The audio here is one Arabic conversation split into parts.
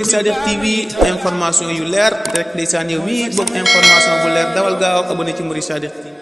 Sadikh TV information yu leer rek ndeysaan yow mi bëgg information bu leer dawal gaaw abonné ci Mouride Sadikh TV.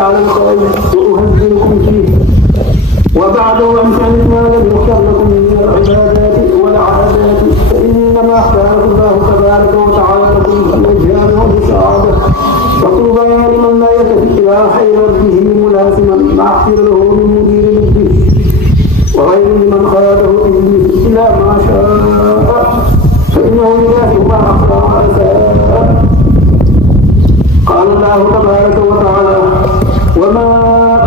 على الخير وأهزلكم فيه وبعد أن فعلنا لم يختر لكم من العبادات والعادات فإنما اختاره الله تبارك وتعالى لكم الجامع بالسعادة فطوبى لمن لا يلتفت إلى خير ربه ملازما مع اغفر له من مدير ربه وغير من خاله إلى ما شاء فإنه يلاك ما أخطأ وأساء. قال الله تبارك وتعالى وما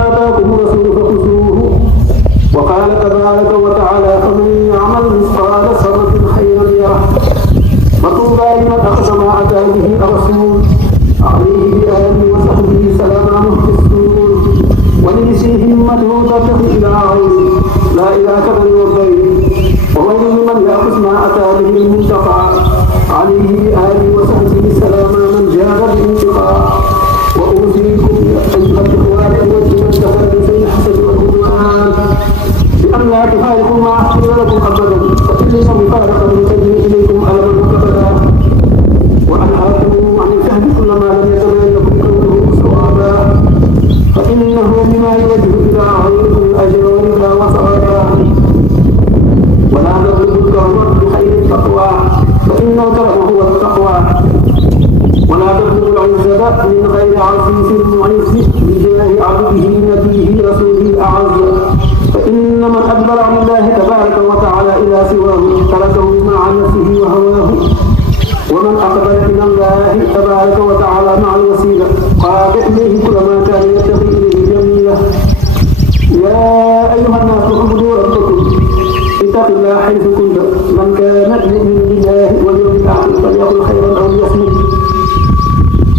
آتاكم الرسول فخذوه وقال تبارك وتعالى فمن يعمل مثقال ذرة خيرا يره فطوبى لمن أخذ ما أتى به الرسول عليه بآله وصحبه سلام محدثون وليسي همته ترتقي إلى غيره لا إلى كبر والغير وغير من يأخذ ما أتى به المنتقى عليه بآله وصحبه سلام من جاد بالانتقاء. وأوصيكم أيها الإخوان والجنة في الحسد والعدوان بأن لا تفارقوا ما أحسن لكم أبدا فإن مفارقة تجري إليكم ألما أبدا وأنهاكم عن الفهم كل ما لم يتبين لكم كونه صوابا فإنه بما يوجه إلى غيركم الأجر والرضا وصوابا. ولا تضربوا الكرم بخير التقوى فإن الكرم هو التقوى ولا تبلغ العزة من غير عزيز معز بجاه عبده نبيه رسوله أعز فإن من أدبر عن الله تبارك وتعالى إلى سواه تركه مع نفسه وهواه ومن أقبل من الله تبارك وتعالى مع الوسيلة قاد إليه كل ما كان يتقي إليه جميله. يا أيها الناس اعبدوا ربكم اتقوا الله حيث كنتم من كان يؤمن بالله واليوم الآخر فليقل خيرا أو ليصمت.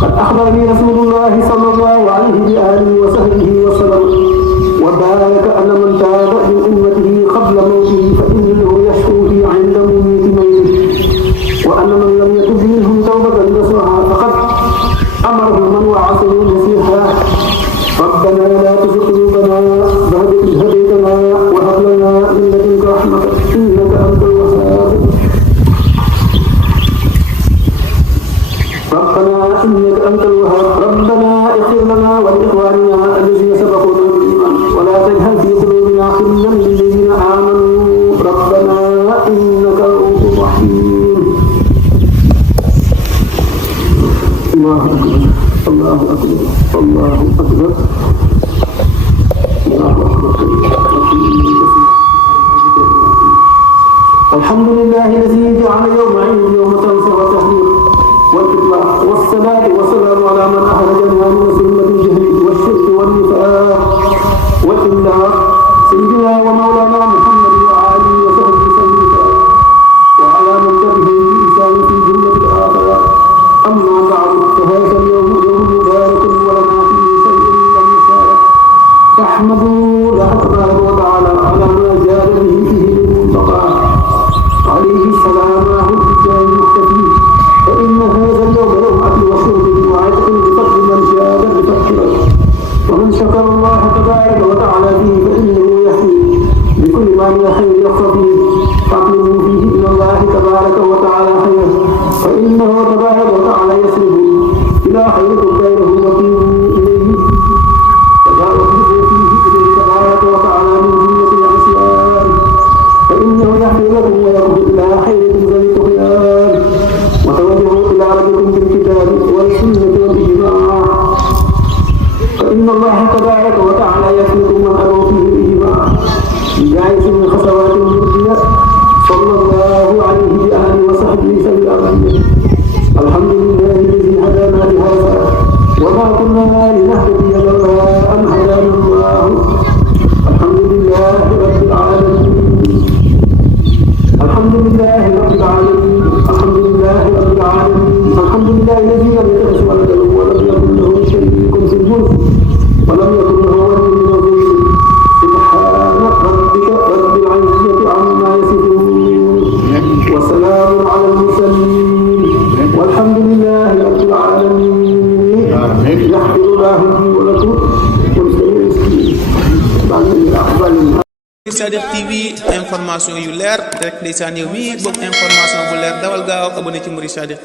قد أخبرني رسول الله صلى الله عليه وآله وصحبه وسلم وبارك أن من تاب من أمته قبل موته فإنه يشكو عند مميت ميته وأن من لم يتب منهم توبة نصوحا فقد أمره من وعصه نصيحا. ربنا لا تزغ قلوبنا بعد إذ هديتنا وهب لنا من لدنك رحمة إنك أنت الوهاب. ربنا إنك أنت الوهاب. ربنا اغفر لنا ولإخواننا الذين سبقونا بالإيمان ولا تجعل في قلوبنا غلا للذين آمنوا ربنا إنك رؤوف رحيم. الله أكبر الله أكبر الله أكبر الله أكبر. الحمد لله الذي جعل يوم عيد يوم تنصر وتهليل والإطلاق والصلاة والسلام على من أفضل Mouride Sadikh TV information yu leer rek ndeysaan yow mi bëgg information bu leer dawal gaaw abonné ci Mouride Sadikh